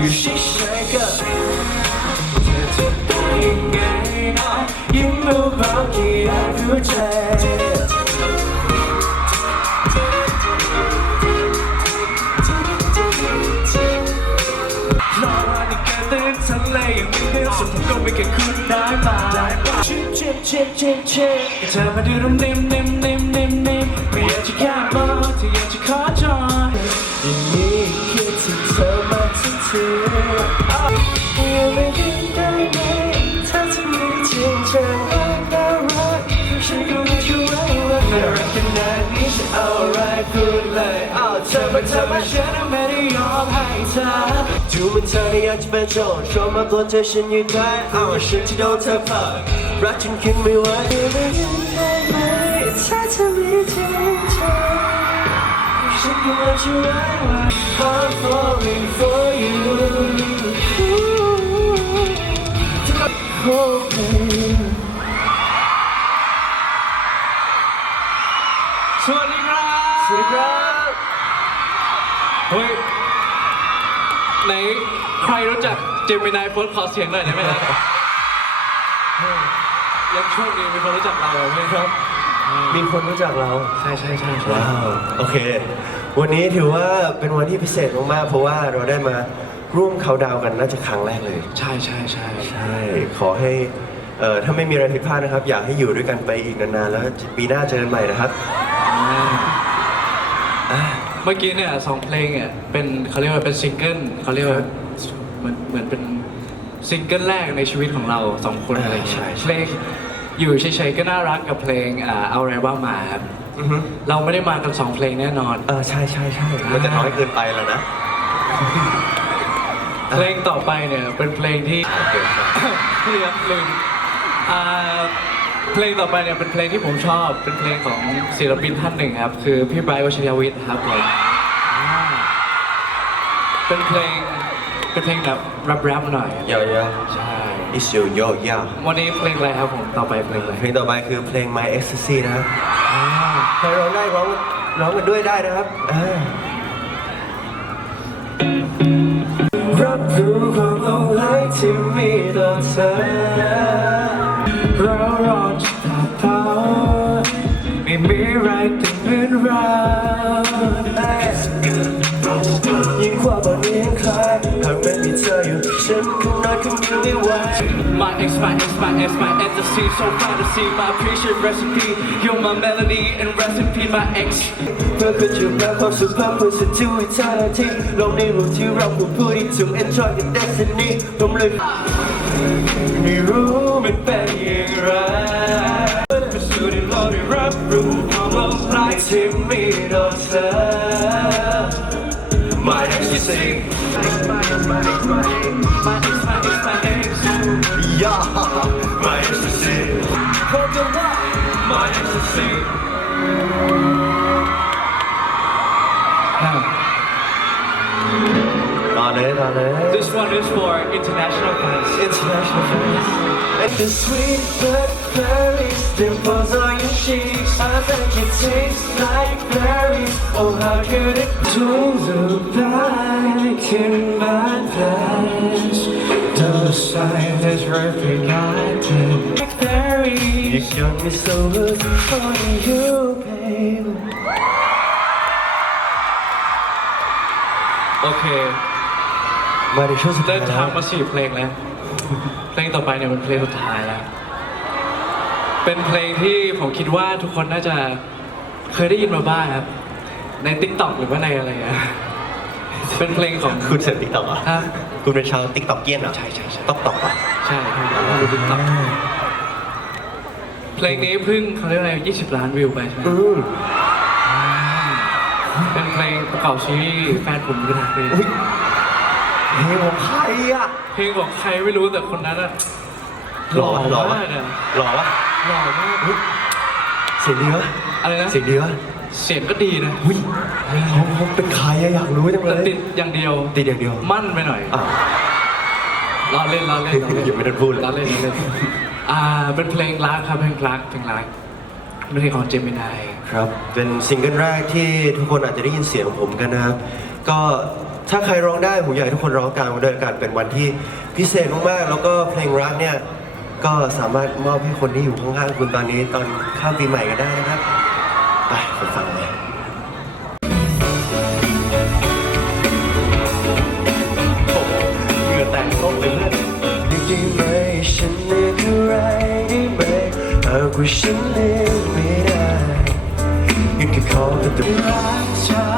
อยู่เฉยๆกับเธอทำได้ยังไงนะยิ้มรู้ไหมอยากรู้ใจนอนในกระตื้นทะเลยังไม่เลือกสุดผมก็ไม่เคยคุ้นได้มาชิบชิบชิบชิบชิบเธอมาดูนุ่มนิ่มนิ่มนิ่มนิ่มนิ่มไม่อยากจะแค่มองที่อยากจะขอจอง เลยเอาเธอมาเธอมาฉันไม่ได้ยอมให้เธอดูเหมันเธอได้อยากจะเป็นโจรชอบมาตัวเธอฉันยืนได้เอาวฉันที่โดนเธอผลักรักจนคิดไม่ไหวได้ไหมถ้าเธอไม่จริงใจฉันก็ไม่ช่วยว่า I'm falling for you รรู้จักเจมินายโฟนขอเสียงหน่อยได้ไหมครับเฮ้ยยังโชคดีมีคนรู้จักเราไหมครับ มีคนรู้จักเราใช่ใช่ใช่ใช่ว้าวโอเค วันนี้ถือว่าเป็นวันที่พิเศษมากๆเพราะว่าเราได้มาร่วมเขาน์ดาวน์กันน่าจะครั้งแรกเลย ใช่ใช่ใช่ใช่ขอให้เอ่อถ้าไม่มีอะไรผิดพลาดนะครับ อยากให้อยู่ด้วยกันไปอีกนานๆแล้วปีหน้าเจอกันใหม่นะครับเมื่อกี้เนี่ยสองเพลงเนี่ยเป็นเขาเรียกว่าเป็นซิงเกิลเขาเรียกว่า เหมือนเหมือนเป็นซิงเกิลแรกในชีวิตของเราสองคนอ่าอะไรอย่างเงี้ยใช่ใช่เพลงอยู่เฉยๆก็น่ารักกับเพลงอ่าเอาอะไรว่ามาครับอือฮึเราไม่ได้มากันสองเพลงแน่นอน เออใช่ใช่ใช่มันจะน้อยเกินไปแล้วนะเพลงต่อไปเนี่ยเป็นเพลงที่พี่เลี้ยงลืมอ่าเพลงต่อไปเนี่ยเป็นเพลงที่ผมชอบเป็นเพลงของศิลปินท่านหนึ่งครับ คือพี่ไบรท์วชิรวิทย์ครับผมอ่าเป็นเพลง เป็นเพลงแบบแรปๆหน่อย เยอะเยอะใช่ It's you yo yo วันนี้เพลงอะไรครับผม ต่อไปเพลงอะไรเพลงต่อไปคือเพลง My Ecstasy นะครับใครร้องได้ร้องร้องกันด้วยได้นะครับอ่ารับรู้ความหลงไหลที่มีต่อเธอ My ex, my ex, my ex, my ecstasy, so fantasy, my appreciate recipe. You're my melody and recipe, my ex. เพื่อคือจุดแรกความสุขภาพเพื่อสิ่งที่วิชาที่ลงในรูปที่เราควรพูดที่ถูก enjoy กับ destiny ผมเลยไม่รู้มันเป็นอย่างไร พิสูจน์ให้เราได้รับรู้ความหลงไหล ที่มีต่อเธอ My ecstasy My ex, my ex, my ex. yeah My ecstasy เขาจะว่า My ecstasy. ต่อเลยต่อเลย This one is for international fans. International fans And the sweet but berries Dimples on your cheeks I bet you taste like berries Oh how could it Don't look back in my past. Those signs is repeating. You Berries. got me so hooked on you babe โอเค มาในช่วงสุดท้า เดิ ย น แล้ ทาง ว มาสี่เพลงแล้ว เพลงต่อไปเนี่ยเป็นเพลงสุดท้ายแล้ว เป็นเพลงที่ผมคิดว่าทุกคนน่าจะเคยได้ยินมาบ้างครับ ใน t ิ k t o k หรือว่าในอะไรอะเป็นเพลงของ คุณเสร็จติ๊กต็อกอะฮะคุณเป็นชาวติ๊กต็อกเกี้ยนเหรอใช่ใช่ใช่ต๊อกต็อกอะใช่ครับดู TikTok เพลงนี้เพิ่งเขาเรียกอะไร 20 ล้านวิวไปใช่ไหมอืมเป็นเพลงประกอบซีรีส์แฟนผมกระทักเลยอุ้ยเพลงของใครอะเพลงของใครไม่รู้แต่คนนั้นอะหล่อหล่อมากอะหล่อวะ หล่อมากเสียงดีวะอะไรนะ เสียงดีวะเสียงก็ดีนะอุ้ยเขาเขาเป็นใครอะอยากรู้จังเลแต่ยติดอย่างเดียว ติดอย่างเดียวมั่นไปหน่อยอะ ล้อเล่นล้อเล่นล้อเล่นยังไม่ได้พูดเลย ล้อเล่นล้อเล่นอ่าเป็นเพลงรักครับเพลงรักเพลงรักเป็นเพลงของเจมินาย ครับ เป็นซิงเกิลแรกที่ทุกคนอาจจะได้ยินเสียงผมกันนะครับ ก็ถ้าใครร้องได้ผมอยากให้ทุกคนร้องตามกันด้วยกันเป็นวันที่พิเศษมากๆ แล้วก็เพลงรักเนี่ย ก็สามารถมอบให้คนที่อยู่ข้างๆคุณตอนนี้ตอนข้ามปีใหม่กันได้นะครับ ไปไปฟังเลยเหงื่อแตกต้นเลยเลือดได้ไหมฉันเลือกอะไรได้ไหมหากว่าฉันเลือกไม่ได้งั้นก็ขอแต่ตัวรักเธอ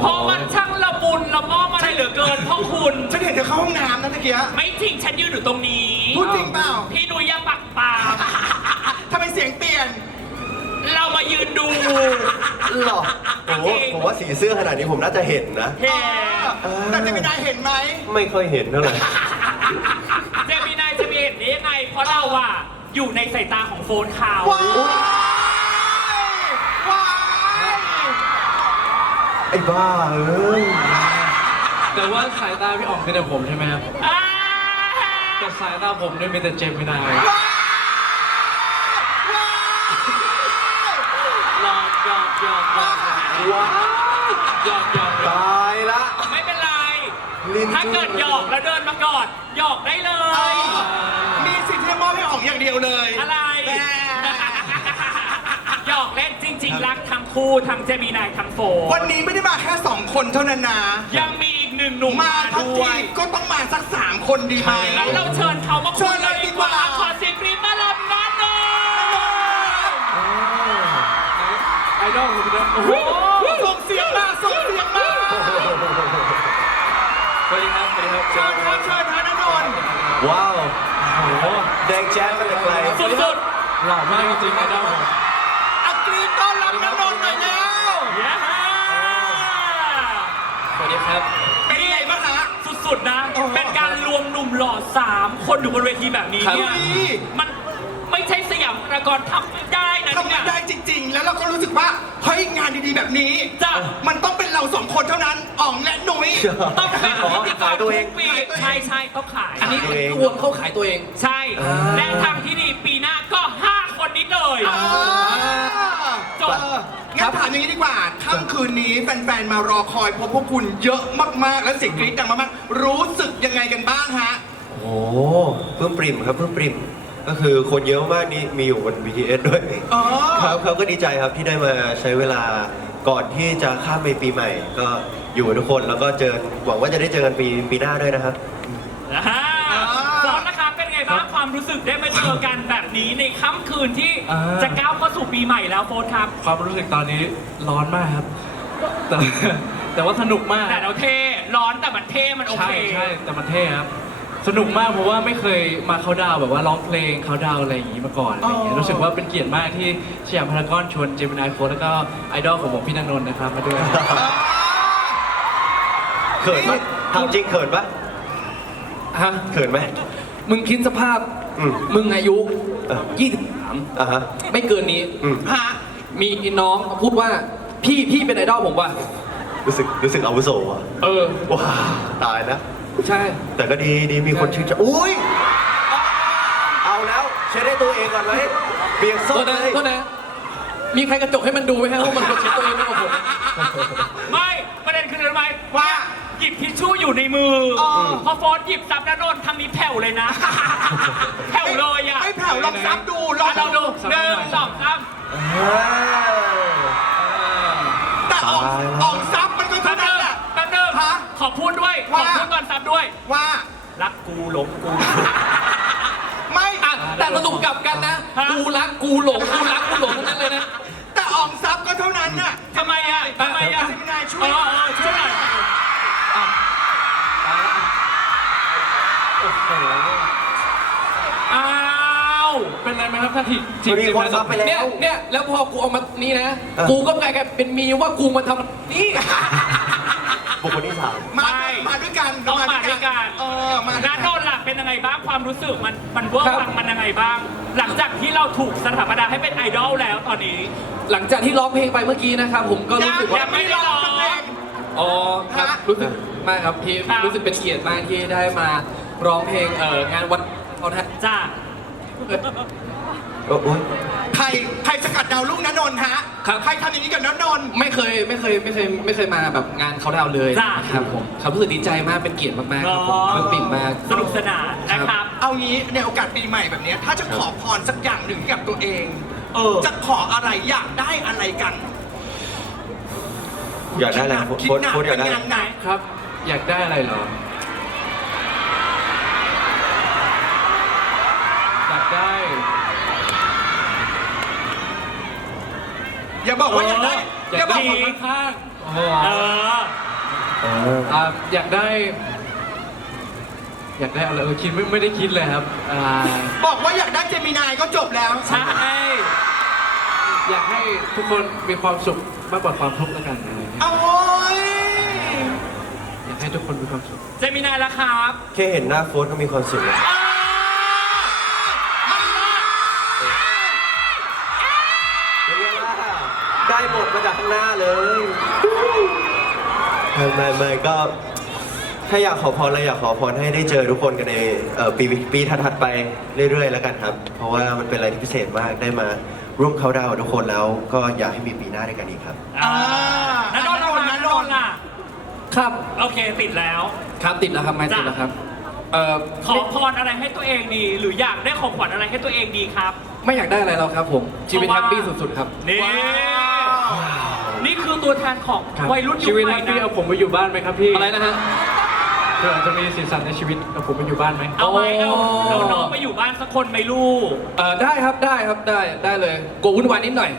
เพราะมันช่างละมุนละม่อมอะไรเหลือเกินพ่อคุณ ฉันเห็นเธอเข้าห้องน้ำนะตะกี้ไม่จริงฉันยืนอยู่ตรงนี้พูดจริงเปล่า พี่นุ้ยอยาปักปาม ทำไมเสียงเปลี่ยน เรามายืนดู หรอโอ้โหผมว่าสีเสื้อขนาดนี้ผมน่าจะเห็นนะเห็นแต่จะไม่ได้เห็นไหม ไม่ค่อยเห็นเท่าไหร่ เจมินายจะมีเห็นได้ยังไง เพราะเราอะอยู่ในสายตาของโฟนเขา ว้ายว้าย ไอ้ บ้าเอ้ยแต่ว่าสายตาพี่อ๋อมเป็นแต่ผมใช่ไหมครับอ่าแต่สายตาผมเนี่ยมีแต่เจมินายหลอกหยอกหยอกหยอกว้าวหยอกหยอกหยอกตายละไม่เป็นไร ลิ้นถ้าเกิดหยอกแล้วเดินมากอดหยอกได้เลเอยอมีสิทธิ์ที่จะมอบให้ออกอย่างเดียวเลย อะไรแหม หยอกเล่นจริง ๆ รักทั้งคู่ทั้งเจมินายทั้งโฟวันนี้ไม่ได้มาแค่สองคนเท่านั้นนะยังมีอีกหนึ่งหนุ่มมามาทั้งด้วทีย ก็ต้องมาสักสามคนดีไหมงั้นเราเชิญเขามาเชิคุยญเลเลยยดีกว่าดีกว่าขอเสียงปรี๊ดต้อนรับนันหน่อยไอดอลผมเป็นโอ้โหส่งเสียงมาส่งเสียงมาสวัสดีครับ สวัสดีครับ เชิญครับเชิญฮะนนนท์ว้าว โอ้โหแดงแจ๊ดมาแต่ไกลสุดหล่อมากจริงๆไอดอลผม อักรีดต้อนรับนนนท์หน่อยแล้ว ๆเย้ สวัสดีครับ เป็นไงบ้างฮะ สุดๆนะเป็นการรวมหนุ่มหล่อสามคนอยู่บนเวทีแบบนี้เนี่ยครับ มันไม่ใช่สยามพารากอนทำไม่ได้นะทำไม่เนี่ย ได้จริง ๆ แล้วเราก็รู้สึกว่าเฮ้ยงานดีๆแบบนี้ จ้ะ มันต้องเป็นเราสองคนเท่านั้นอ๋องและหนุ่ย ต้องเป็นอ๋อพิธีกขารยตัวเอง ทุกปีใช่ใช่ต้องขาย อันนี้ตัวเองรวมเข้าขายตัวเอง ใช่ และทางที่ดี ถามอย่างนี้ดีกว่าค่ำคืนนี้แฟนๆ มารอคอยพบพวกคุณเยอะมากๆ และเสียงกรี๊ดดังมากๆ รู้สึกยังไงกันบ้างฮะ โอ้โหเพิ่มปริมครับเพิ่มปริมก็คือคนเยอะมากนี่มีอยู่บน BTS ด้วยอ๋อ ครับเขาก็ดีใจครับที่ได้มาใช้เวลาก่อนที่จะข้ามไปปีใหม่ ก็อยู่กับทุกคนแล้วก็เจอหวังว่าจะได้เจอกันปีปีหน้าด้วยนะครับ อ่าสอนนะครับเป็นไงบ้างความรู้สึกได้มาเจอกันแบบนี้ใน ค่ำคืนที่อ่า จะก้าวเข้าสู่ปีใหม่แล้วโฟนครับความรู้สึกตอนนี้ร้อนมากครับ แต่แต่ว่าสนุกมาก แต่เราเท่ร้อนแต่มันเท่มันโอใช่เคใช่แต่มันเท่ครับ สนุกมากเพราะว่าไม่เคยมาเขาน์ดาวน์แบบว่าร้องเพลงเขาน์ดาวน์อะไรอย่างนี้มาก่อนอะไรอย่างเงี้ยอ๋อ รู้สึกว่าเป็นเกียรติมากที่สยามพารากอนชวนเจมินายโฟแล้วก็ไอดอลของผมพี่นันนนท์นะครับมาด้วย เขินปะถามจริงเขินปะฮะ เขินไหม มึงคิดสภาพ อืม มึงอายุ เออ23อะฮะ ไม่เกินนี้อืม ฮะมีน้องพูดว่าพี่พี่เป็นไอดอลผมว่ะรู้สึกรู้สึกอาวุโสอะเออ ว้าตายแล้ว ใช่ แต่ก็ดีดีมีคนชื่นชมอุ้ย เอาแล้วเช็ดได้ตัวเองก่อนไหมเบียงส้ตัมวเลนั้นยตัวนั้นมีใครกระจกให้มันดูไหมฮะว่ามันเป็นชิ้นตัวเองไหมโอ้โหไม่ประเด็นคืออะไรว่า หยิบทิชชู่อยู่ในมือออพอโฟนหยิบซับนันนนท์ทางนี้แผ่วเลยนะ แผ่วเลยอะไม่แผ่วยวลองซับดูลองอะลองดูหนึ่งสองสามอ้าวแต่ออกตายแล้วออกซับมันก็แป๊เท่าบนั้นนึงแหละ แป๊บนึงฮะขอพูดด้วย ขว่า อพูดก่อนซับด้วย ว่า รักกูหลงกู ไม่อะแต่สรุปกลับกันนะ ฮะ กูรักกูหลงกูรัก เป็นไรไหมครับถ้าทีทีมีคนซับไปแล้เนี่ยวเนี่ยแล้วพอกูเอามานี่นะ เออ กูก็กลายเป็นมีว่ากูมาทำนี่ บุคคลที่สาม มามาด้วยกันต้องมาด้วยกันเออมาด้วยนักันนโดนหลักเป็นยังไงบ้างความรู้สึกมันมันเวอร์ครับ ฟังมันยังไงบ้าง หลังจากที่เราถูกสถาปนาให้เป็นไอดอลแล้วตอนนี้ หลังจากที่ร้องเพลงไปเมื่อกี้นะครับผมก็รู้สึกยัว่างไม่ได้ร้องอ๋อครับฮะ รู้สึกมากครับที่ครับ รู้สึกเป็นเกียรติมากที่ได้มาร้องเพลงเอ่องานวันเขานะจ้า โอ้ย ใครใครสกัดดาวรุ่งนันนนท์ฮะครับ ใครทำอย่างนี้กับนันนนท์ ไม่เคยไม่เคยไม่เคยไม่เคยมาแบบงานเขาดาวน์เลยจ้ะ ครับผมครับรู้สึกดีใจมากเป็นเกียรติมากๆครับผมปลื้มปิ่มมาก สนุกสนานนะครับ เอางี้ในโอกาสปีใหม่แบบเนี้ยถ้าจะขอพรสักอย่างหนึ่งให้กับตัวเอง เออ จะขออะไรอยากได้อะไรกันอยากได้อะไรคิดโค้ดหนักโค้ดอยากได้ เป็นงานไหนครับ อยากได้อะไรเหรอ อยากได้ อย่าบอกว่าอยากได้ออย่าย่ากบได้อกคนข้างๆโอ้โหเออเอออ่าอยากได้ อยากได้อะไรเออคิดไม่ไม่ได้คิดเลยครับอ่าบอกว่าอยากได้เจมินายก็จบแล้ว ใช่อยากให้ทุกคนมีความสุขมากกว่าความทุกข์แล้วกันอะไรเงี้ยโอ้ยอยากให้ทุกคนมีความสุขเจมินายละครับ แค่เห็นหน้าโฟสก็มีความสุขแล้วาจากข้างหน้าเลยไม่ไม่ไม่ก็ ถ้าอยากขอพรอะไรอยากขอพรให้ได้เจอทุกคนกันในเอ่อปีปีถัดๆไปเรื่อยๆ แล้วกันครับ เพราะว่ามันเป็นอะไรที่พิเศษมากได้มาร่วมเขาน์ดาวน์กับทุกคนแล้ว ก็อยากให้มีปีหน้าด้วยกันอีกครับ อ่านันันนนนนนท์ท์นันันนนนนท์ท์ล่ะ ครับ โอเคติดแล้ว ครับติดแล้วครับไม่ติดแล้วครับ เอ่อขอพรอะไรให้ตัวเองดี หรืออยากได้ของขวัญอะไรให้ตัวเองดีครับ ไม่อยากได้อะไรแล้วครับผมชีวิตเพแฮราะปว่าปี้สุดๆครับ นี่ นี่คือตัวแทนของครับวัยรุ่นยุชีควิตใหม่นั้นพี่นะเอาผมไปอยู่บ้านไหมครับพี่อะไรนะฮะเพื่ออาจจะมีสีสันในชีวิตเอาผมไปอยู่บ้านไหมเอาไหมเอาโอ้เราน้องไปอยู่บ้านสักคนไหมลูก เอ่อได้ครับได้ครับได้ได้เลยกลัววุ่นวายนิดหน่อย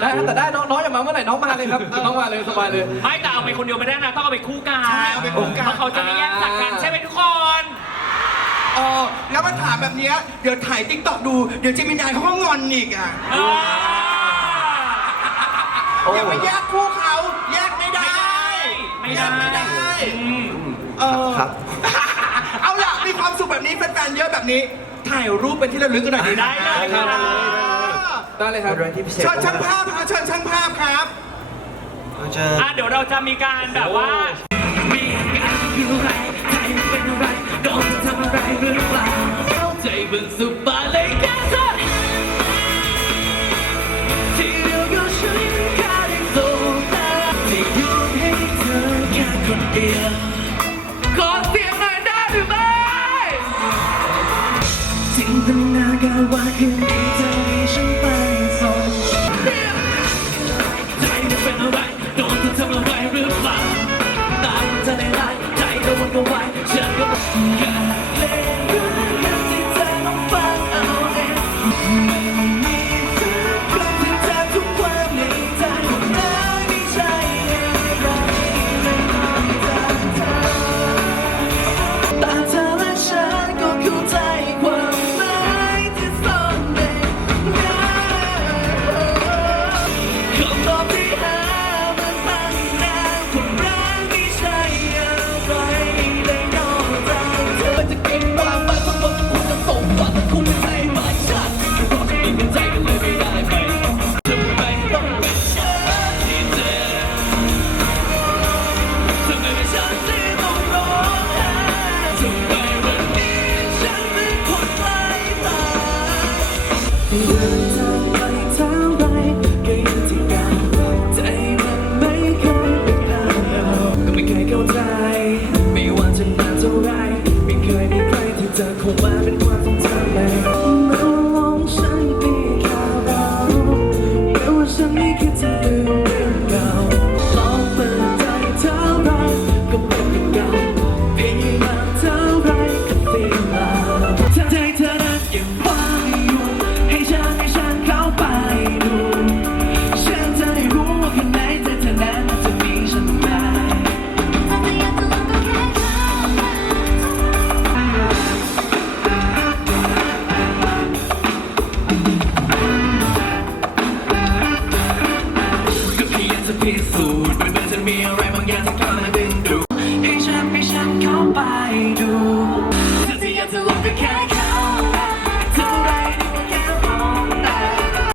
ได้ครับแต่ได้น้องน้องอย่ามาเมื่อไหร่น้องมาเลยครับน้องมาเลยสบายเลย ไม่แต่เอาไปคนเดียวไม่ได้นะต้องเอาไปคู่กันใช่เอาไปคู่กัน เพราะเขาจะไม่แยกจากกันใช่ไหมทุกคนเออแล้วมาถามแบบเนี้ยเดี๋ยวถ่ายติ๊กต็อกดู เดี๋ยวเจมินายเขาก็งอนอีกอะอ่าโอ้ อย่าไปแยกคู่เขาแยกไม่ได้ไม่แยได้กไม่ได้อืมเออครับ เอาล่ะ มีความสุขแบบนี้แฟนๆเยอะแบบนี้ ถ่ายรูปเป็นที่ระลึกกันหน่อยดีได้เลยครับ ได้เลยครับเป็นอะไรที่พิเศษเชิญช่างมากภาพค่ะเชิญช่างภาพครับๆเราจะอะเดี๋ยวเราจะมีการแบบว่าใจบึกสุบาเลยกัน คนเดียว ขอเสียงหน่อยได้หรือไม่จินตนาการว่าคืนนี้เธอมีฉัน